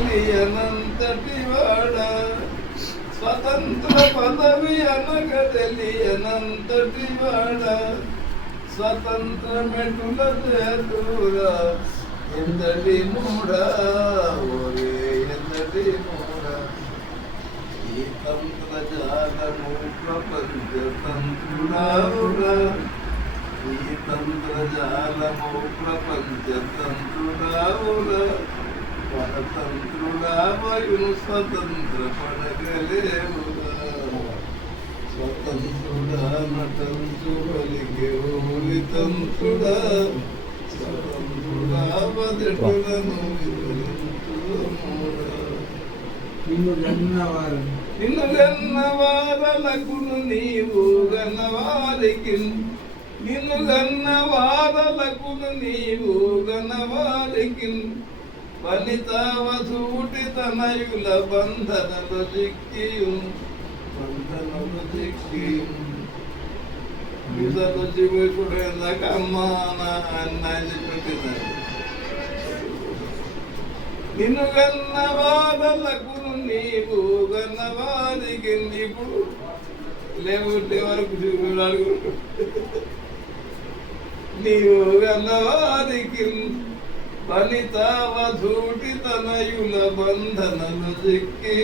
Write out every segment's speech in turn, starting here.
తెలియనంతటి వాడ స్వతంత్ర పదవి అనగ తెలియనంతటి వాడ స్వతంత్ర మెటుల చేతురా ఎంతటి మూడా ఓరే ఎంతటి మూడా ఈ తంత్ర జాలము ప్రపంచ తంత్రుడావురా ఈ తంత్ర జాలము ప్రపంచ తంత్రుడావురా పరతంత్రుడావయును స్వతంత్ర పడగలేవురా స్వతంత్రుడా నటంతు బలిగే ఓలి తంత్రుడా స్వతంత్రుడా బదెటులను నిన్ను గన్నవారలకును నీవు గన్నవారికి నిన్ను గన్నవారలకును నీవు గన్నవారికి ఫలితావధూటి తనయుల బంధనలు చిక్కియు మిసలు జీవుడేందాక అమ్మా అన్న చెప్పినారు నిన్ను గన్నవారలకును నీవు గన్నవారికి ఇప్పుడు లేవుంటే వరకు చూడాలి నీవు గన్నవారికి ఫలితావధూటి తనయుల బంధనలు చిక్కి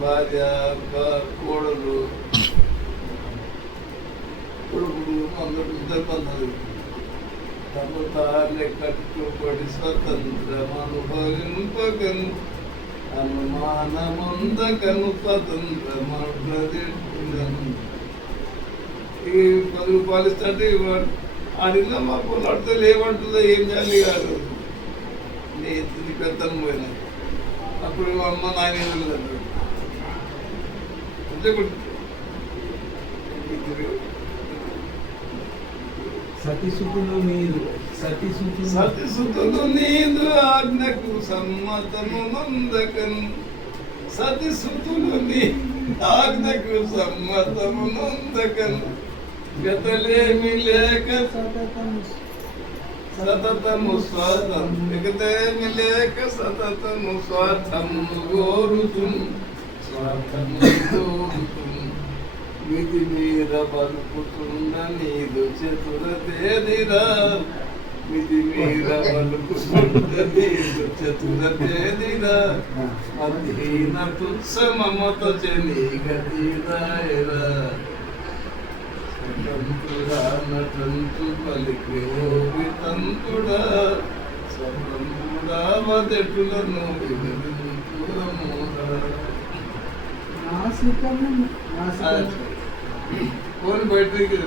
భార్య కోడలు కొడుకులు అందరూ ఇద్దరు బంధాలు తమ తాళ్ళే కట్టుబడి స్వతంత్రమనుభవింపగను అనుమానముందకను స్వతంత్రమను ఈ 10 రూపాయలు ఇస్తుంటే అడిగినా మా పొలాడితే లేవంటుందో ఏం చేయాలి కాదు నీ పెద్దను పోయినా అప్పుడు మా అమ్మ నాయన వెళ్ళదంటాడు అంతే సతిసుతులు నీదు ఆజ్ఞకు సమ్మతము నందకన్ సతిసుతులు నీ ఆజ్ఞకు సమ్మతము నందకన్ గతలేమి లేక సతతము స్వార్థం మిగతేమి లేక సతతము స్వార్థము గోరుతు స్వార్థము గోరుతు విధి మీర బలుపుతున్న నీదు చతురతేదిరా విధి మీర బలుపుతున్న నీదు చతురతేదిరా అధీన తుత్స మమత చని గతిదాయరా స్వతంత్రుడా నటంతు పలికి ఓవి తంతుడా స్వతంత్రుడా వదెటులను కోరి బయటికి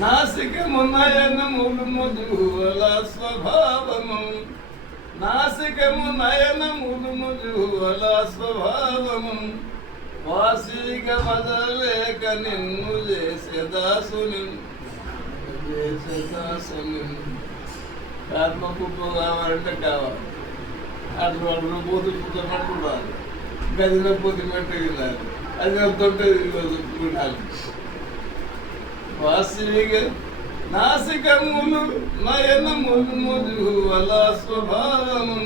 నాసికము నయనములు మధువల స్వభావము నాసికము నయనములు మధువల స్వభావము వాసిగా వదలేక నిన్ను చేసేదాసుని ఆత్మకుప్పు కావాలంటే కావాలి అటు అటు పోతు పుట్టమట్టు రాదు గదిలో పోతు మెట్టు వినాలి అది అంతుంటే వినాలి వాసిగా నాసికములు నయనములు మధువల స్వభావము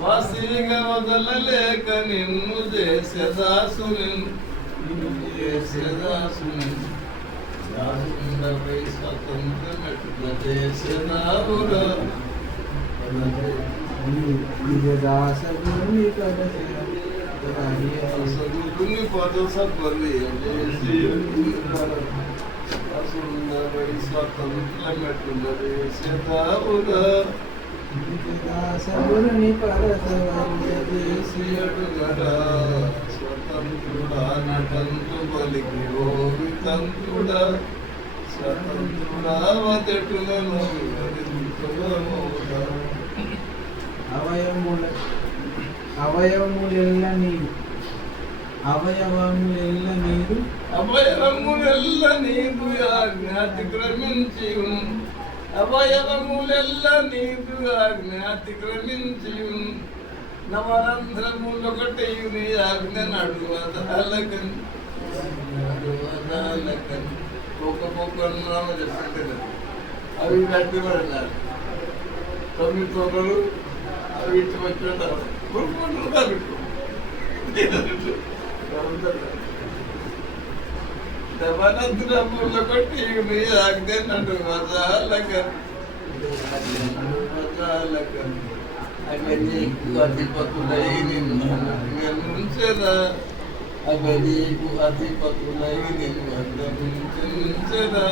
వాసిగా వదలలేక నిన్ను చేసేదాసుని దాసుండపై స్వతంత్రమెట్ల చేసేదావురా సదుకుని పద సపరి దాసుండపై స్వతంత్రమెట్ల చేసేదావురా స్వతంత్రుడా నటంతు బలికి ఓవి తంత్రుడా స్వతంత్రుడా వదెటులను అవయవములెల్ల నీదు ఆజ్ఞాతిక్రమించి అవయవములెల్ల నీదు ఆజ్ఞాతిక్రమించి నవరంధ్రములొకటయు నీ ఆజ్ఞ నడువదాలకన్ ఒక చెప్పండి అవి గట్టి పడినారు 9 తోటలు అవి ఇచ్చి వచ్చిన దవానంతుల కొట్టి నీ ఆగ్దేనండు మజాలక నీకు అధిపతులై నిన్నుంచెరా అవి నీకు అధిపతులై నిన్ను అందించెరా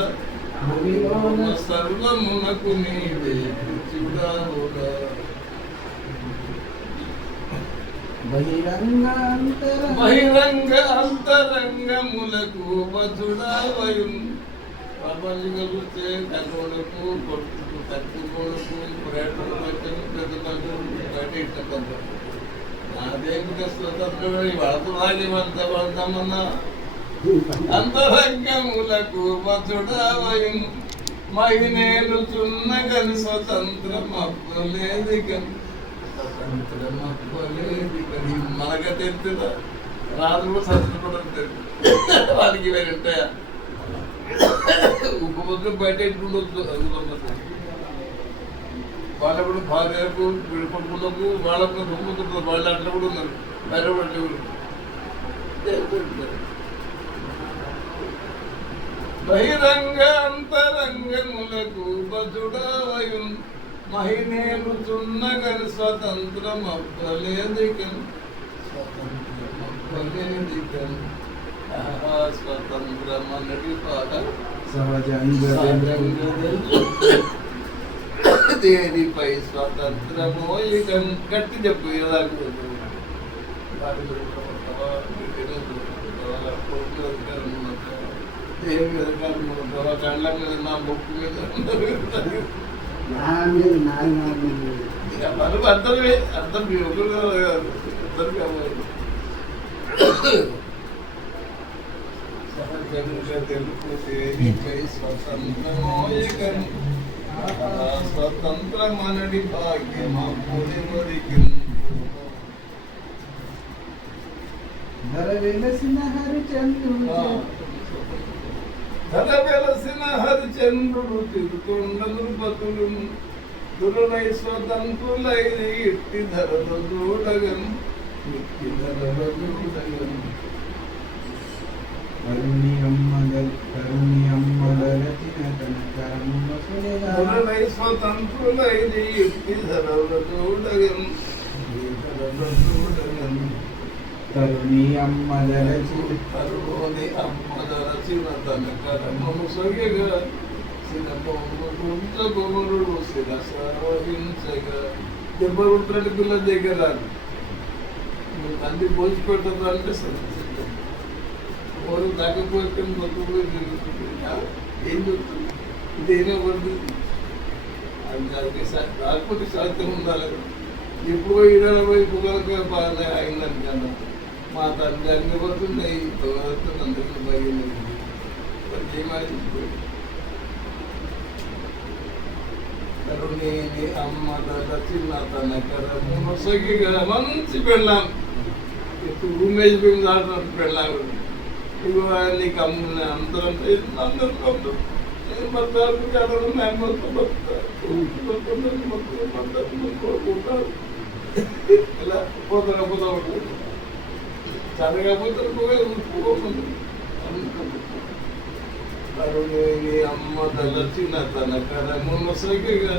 సర్వమునకు నీవే చూడావుగా బహిరంగ అంతరంగములకు బతుడావయం ప్రపంచకు కనులకు కొట్టుకు తట్టుకోడుకు ప్రేటలు పెట్టను పెద్దలకు బయట ఇష్టపడ్డ నా దేవుడికి స్వతంత్రమై వాడుతున్నాగి వంత పడతామన్నా అంతరంగములకు బతుడావయం మహిళలు చున్నగని స్వతంత్రం అప్పులేదిగం మనగా తెలుస్తుందా రాదు కూడా సంతృపడం తెలుసు వారికి వేరే ఉంటాయా ఉపముద్ర బయట ఎట్టుకుండొచ్చు వాళ్ళ కూడా భార్యకు విడిపడుకున్నకు వాళ్ళకు ఉపముద్ర వాళ్ళ అట్లా కూడా ఉన్నారు వేరే వాళ్ళు బహిరంగ అంతరంగములకు బతుడావయం మహిళలు చున్నగని స్వతంత్రం అప్పలేదికం స్వతంత్రం అన్నటి పాట దేనిపై స్వతంత్రమో ఇక గట్టి చెప్పు దేని మీద కళ్ళ మీద నా బొక్కు మీద అర్థమే అర్థం అర్థం కావాలి సహజంగా తెలుపుపై స్వతంత్రమనడి భాగ్యమా పొలిమరికి ధర వెలసిన హరిచంద్రుడు తిరుకొండలు బతులు దురలై స్వతంత్రులై ఇట్టి ధరలు చూడగన్ ఇట్టి ధరలు చూడగన్ దురలై స్వతంత్రులై ఇట్టి ధరలు చూడగన్ చూడగన్ తరుణి అమ్మదలచి తరుణి అమ్మదలచిన తన కరమును సొగగా గుమరుడు శిరసహించగా దెబ్బ కుట్టినట్టు పిల్లల దగ్గర నువ్వు తండ్రి పోసి పెట్టదు అంటే సంతోషం ఎవరు దాకపోతే మొత్తం ఏం చెప్తుంది ఇదేనే పడుతుంది అది రాకపోతే సాధ్యం ఉండాలి ఎప్పుడు 20 పొగలకి బాగా అయిందని కన్నా మా తండ్రి అన్ని పడుతున్నాయి తోడుతుంది అందరికీ భయం ఏమైంది కరుణేని అమ్మ చిన్న తన కరముసగిగా మంచి పెళ్ళాం ఇప్పుడు ఉమేజ్ బింగ్ దాటినట్టు పెళ్ళాం ఇగో నీకు అమ్ముని అందరం అందరూ నేను బతారు కరడు మేమతో బతారు ఇలా పోతా చదవకపోతే కరుణేని అమ్మ తలచిన తన కరమును సగగా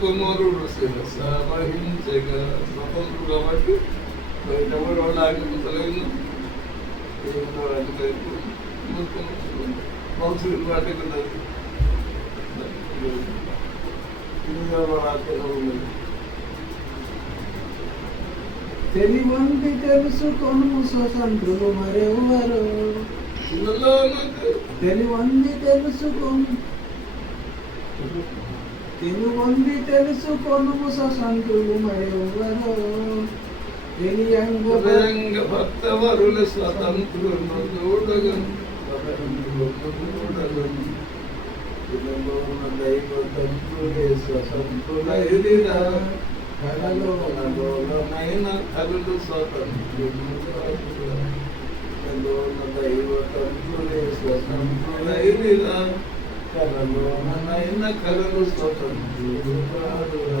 కుమారుడు శిరస వహించగా స్వతంత్రుడు కాబట్టి బయటపడి వాళ్ళు ఆగిపోతలేదు మనుషులు వాటికున్నది తెలివంది తెలుసుకొను స్వతంత్రులు మరెవరు తెలివంది తెలుసుకొను స్వతంత్రులు మరెవరు తెలియంగ భక్తవరులు స్వతంత్రులు చూడగం దైవతంత్రులే స్వతంత్రులైనా కలలోనమైన కలులు స్వతంత్రులు దైవతంత్రులే స్వతంత్రులైనా కలలోనైన కలలు స్వతంత్రుడు కాదురా.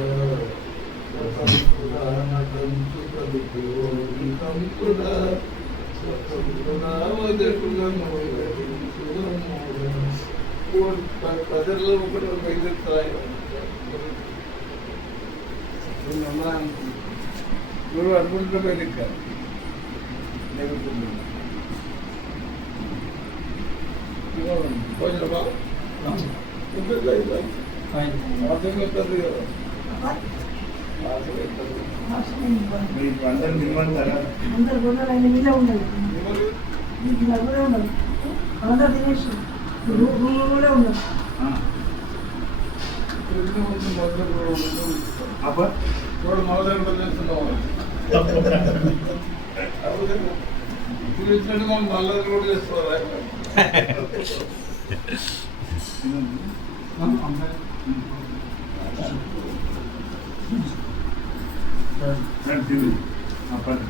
స్వతంత్రుడా నటంచు కలుపులోని కంపుడా. స్వతంత్రుడా వదకులను వెలించుదమోరా. ప్రజల్లో ఒకటి బయలుదేరుతాయి. గురువు అనుకుంటున్న బయలుదేరు భోజనమా మీకు అందరు నిమ్మంటారా? అందరు గుర్రాలు ఆయన మీద ఉండాలి. మీకు నలుగురే ఉండాలి. అందరు తినేసి రూమ్ కూడా ఉండాలి. అబ్బా చూడు మొదలు బదిలిస్తున్నావు చూపించినట్టు మనం మళ్ళీ కూడా చేసుకోవాలి. అప్పటి